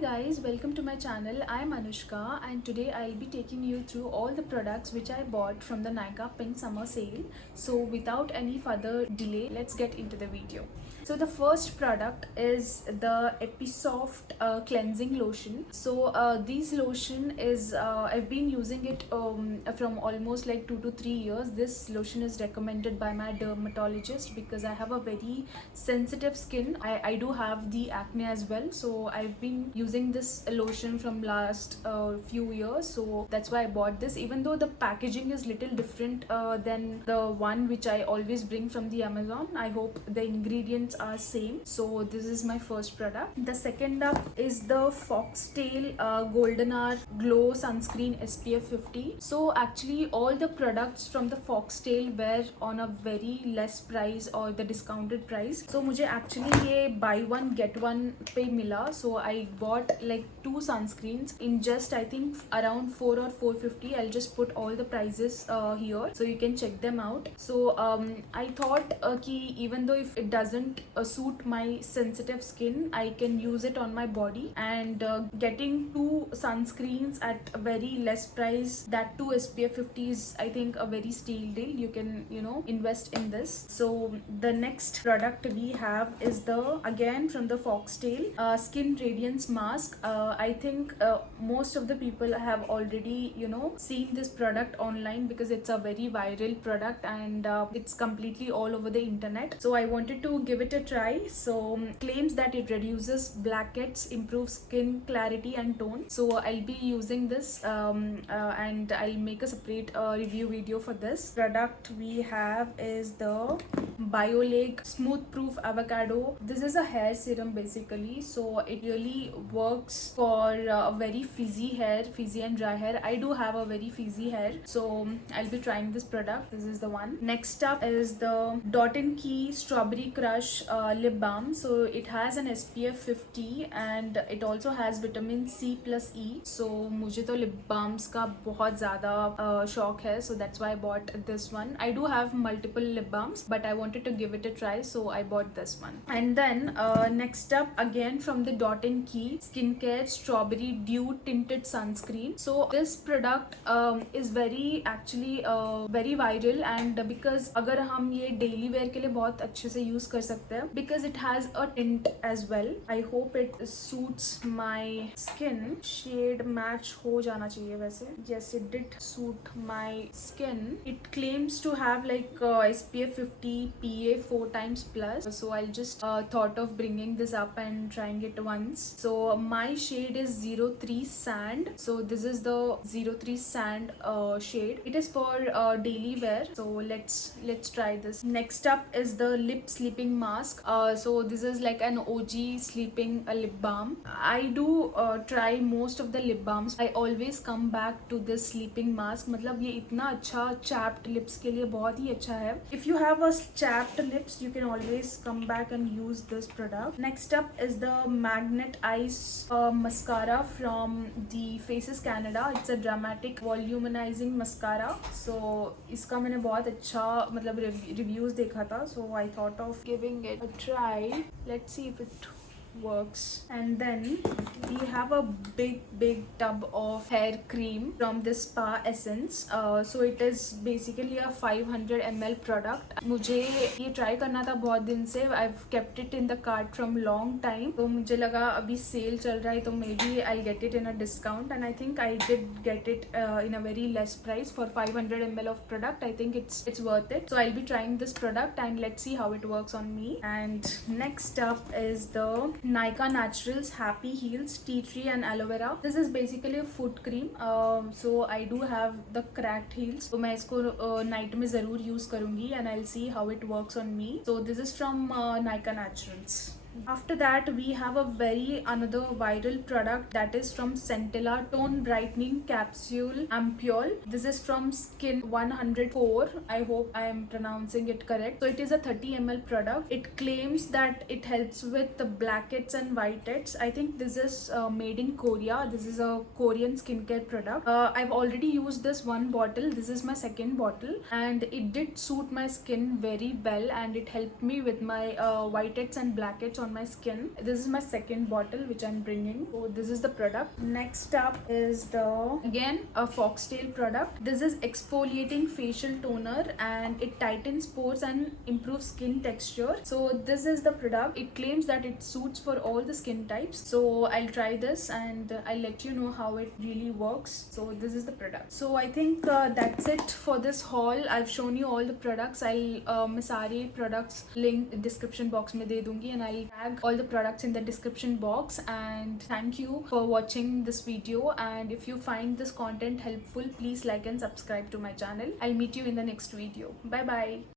guys, welcome to my channel. I'm Anushka and today I'll be taking you through all the products which I bought from the Nykaa Pink Summer Sale. So without any further delay, let's get into the video. So the first product is the Episoft cleansing lotion. So this lotion is I've been using it from almost like 2 to 3 years. This lotion is recommended by my dermatologist because I have a very sensitive skin. I do have the acne as well, so I've been using this lotion from last few years, so that's why I bought this. Even though the packaging is little different than the one which I always bring from the Amazon, I hope the ingredients are same. So this is my first product. The second up is the Foxtail Golden Hour Glow Sunscreen SPF 50. So actually all the products from the Foxtail were on a very less price or the discounted price. So मुझे actually ये buy one get one पे मिला. So I bought like 2 sunscreens in just I think around 4 or 450. I'll just put all the prices here so you can check them out. So I thought कि even though if it doesn't suit my sensitive skin, I can use it on my body, and getting 2 sunscreens at a very less price, that too SPF 50, is I think a very steal deal. You can invest in this. So the next product we have is the again from the Foxtail Skin Radiance Mask. I think most of the people have already seen this product online because it's a very viral product and it's completely all over the internet. So I wanted to give it a try. So claims that it reduces blackheads, improves skin clarity and tone. So I'll be using this and I'll make a separate review video for this product. We have is the Biolake Smooth Proof Avocado. This is a hair serum basically, so it really works for very frizzy and dry hair. I do have a very frizzy hair, so I'll be trying this product. This is the one. Next up is the Dot & Key Strawberry Crush Lip Balm. So it has an SPF 50 and it also has vitamin C plus E. So मुझे तो lip balms का बहुत ज़्यादा शौक है, so that's why I bought this one. I do have multiple lip balms, but I wanted to give it a try, so I bought this one. And then next up again from the Dot & Key Skincare Strawberry Dew Tinted Sunscreen. So this product is very actually very viral, and because अगर हम ये daily wear के लिए बहुत अच्छे से use कर सकते हैं, because it has a tint as well. I hope it suits my skin. Shade match हो जाना चाहिए वैसे. Yes, it did suit my skin. It claims to have like SPF 50 PA 4 times plus. So I'll just thought of bringing this up and trying it once. So my shade is 03 Sand. So this is the 03 Sand shade. It is for daily wear. So let's try this. Next up is the Lip Sleeping Mask. So this is like an OG sleeping lip balm. I do try most of the lip balms. I always come back to this sleeping mask. मतलब ये इतना अच्छा chapped lips के लिए बहुत ही अच्छा है. If you have a chapped lips, you can always come back and use this product. Next up is the Magnet Eyes mascara from the Faces Canada. It's a dramatic volumizing mascara. So इसका मैंने बहुत अच्छा मतलब reviews देखा था. So I thought of giving it a try. Let's see if it works. And then we have a big tub of hair cream from this Spa Essence. So it is basically a 500 ml product. मुझे ये try करना था बहुत दिन से. I've kept it in the cart from long time. तो मुझे लगा अभी sale चल रहा है तो maybe I'll get it in a discount, and I think I did get it in a very less price for 500 ml of product. I think it's worth it. So I'll be trying this product and let's see how it works on me. And next up is the Nykaa Naturals Happy Heals Tea Tree and Aloe Vera. This is basically a foot cream. So I do have the cracked heels. So मैं इसको night में ज़रूर use करूँगी and I'll see how it works on me. So this is from Nykaa Naturals. After that we have a very another viral product that is from Centella Tone Brightening Capsule Ampoule. This is from Skin 104. I hope I am pronouncing it correct. So it is a 30 ml product. It claims that it helps with the blackheads and whiteheads. I think this is made in Korea. This is a Korean skincare product. I've already used this one bottle. This is my second bottle and it did suit my skin very well, and it helped me with my whiteheads and blackheads on my skin. This is my second bottle which I'm bringing. So this is the product. Next up is the again a Foxtail product. This is exfoliating facial toner and it tightens pores and improves skin texture. So this is the product. It claims that it suits for all the skin types. So I'll try this and I'll let you know how it really works. So this is the product. So I think that's it for this haul. I've shown you all the products. I'll मैं सारे products link description box में दे दूंगी and I'll tag all the products in the description box. And thank you for watching this video, and if you find this content helpful, please like and subscribe to my channel. I'll meet you in the next video. Bye bye.